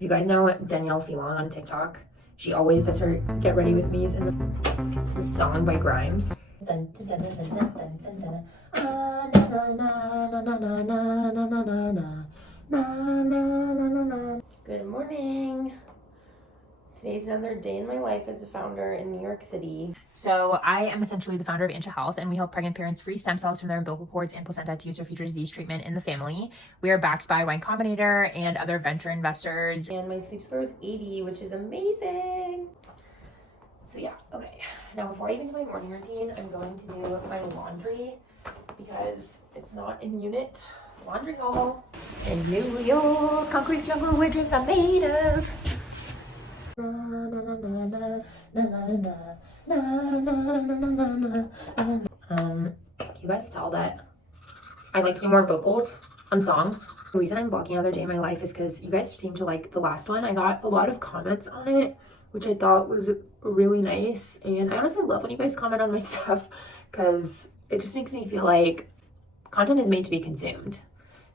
You guys know Danielle Filon on TikTok? She always does her get ready with me's in the song by Grimes. Good morning. Today's another day in my life as a founder in New York City. So I am essentially the founder of Ancha Health, and we help pregnant parents free stem cells from their umbilical cords and placenta to use for future disease treatment in the family. We are backed by Y Combinator and other venture investors. And my sleep score is 80, which is amazing. So yeah, okay. Now before I even do my morning routine, I'm going to do my laundry because it's not in unit. Laundry haul. In New York, concrete jungle where dreams are made of. Can you guys tell that I like to do more vocals on songs? The reason I'm vlogging another day in my life is because you guys seem to like the last one. I got a lot of comments on it, which I thought was really nice. And I honestly love when you guys comment on my stuff because it just makes me feel like content is made to be consumed.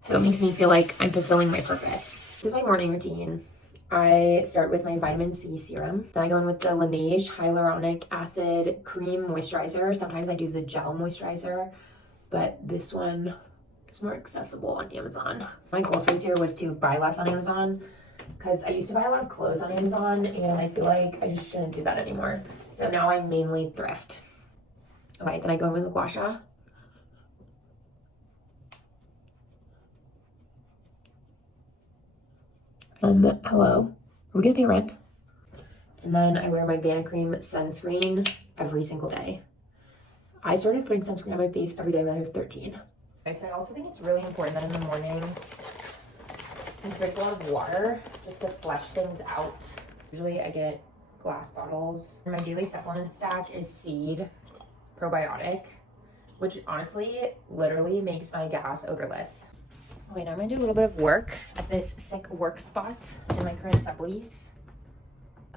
So it makes me feel like I'm fulfilling my purpose. This is my morning routine. I start with my vitamin C serum. Then I go in with the Laneige Hyaluronic Acid Cream Moisturizer. Sometimes I do the gel moisturizer, but this one is more accessible on Amazon. My goal for this year was to buy less on Amazon because I used to buy a lot of clothes on Amazon and I feel like I just shouldn't do that anymore. So now I mainly thrift. Okay, then I go in with the gua sha. Hello, are we gonna pay rent? And then I wear my Vanicream sunscreen every single day. I started putting sunscreen on my face every day when I was 13. Okay, so I also think it's really important that in the morning I drink a lot of water just to flush things out. Usually I get glass bottles. And my daily supplement stack is Seed Probiotic, which honestly literally makes my gas odorless. Okay, now I'm gonna do a little bit of work at this sick work spot in my current sublease.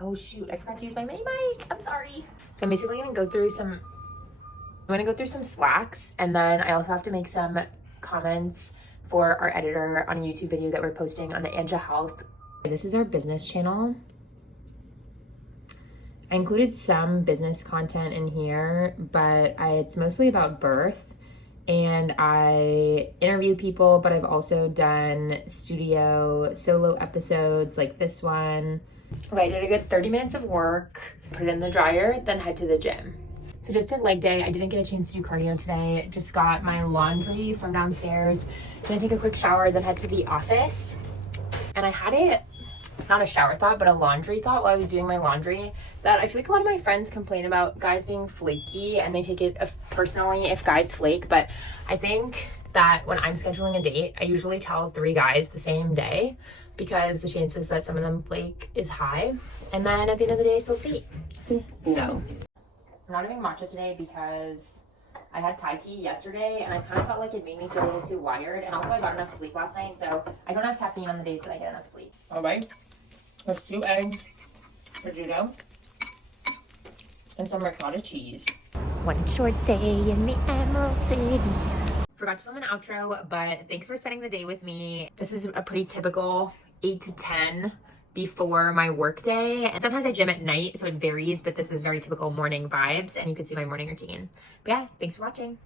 Oh shoot, I forgot to use my mini mic. I'm sorry. So I'm basically gonna go through some Slacks, and then I also have to make some comments for our editor on a YouTube video that we're posting on the Ancha Health. This is our business channel. I included some business content in here, but it's mostly about birth. And I interview people, but I've also done studio solo episodes like this one. Okay, I did a good 30 minutes of work, put it in the dryer, then head to the gym. So just a leg day. I didn't get a chance to do cardio today. Just got my laundry from downstairs. Gonna take a quick shower, then head to the office. And I had not a shower thought, but a laundry thought while I was doing my laundry, that I feel like a lot of my friends complain about guys being flaky and they take it personally if guys flake. But I think that when I'm scheduling a date, I usually tell 3 guys the same day because the chances that some of them flake is high. And then at the end of the day, I still date. So I'm not having matcha today because I had Thai tea yesterday and I kind of felt like it made me feel a little too wired. And also I got enough sleep last night, so I don't have caffeine on the days that I get enough sleep. All right. There's 2 eggs for judo and some ricotta cheese. One short day in the Emerald City. Forgot to film an outro, but thanks for spending the day with me. This is a pretty typical 8 to 10 before my work day. And sometimes I gym at night, so it varies, but this was very typical morning vibes, and you can see my morning routine. But yeah, thanks for watching.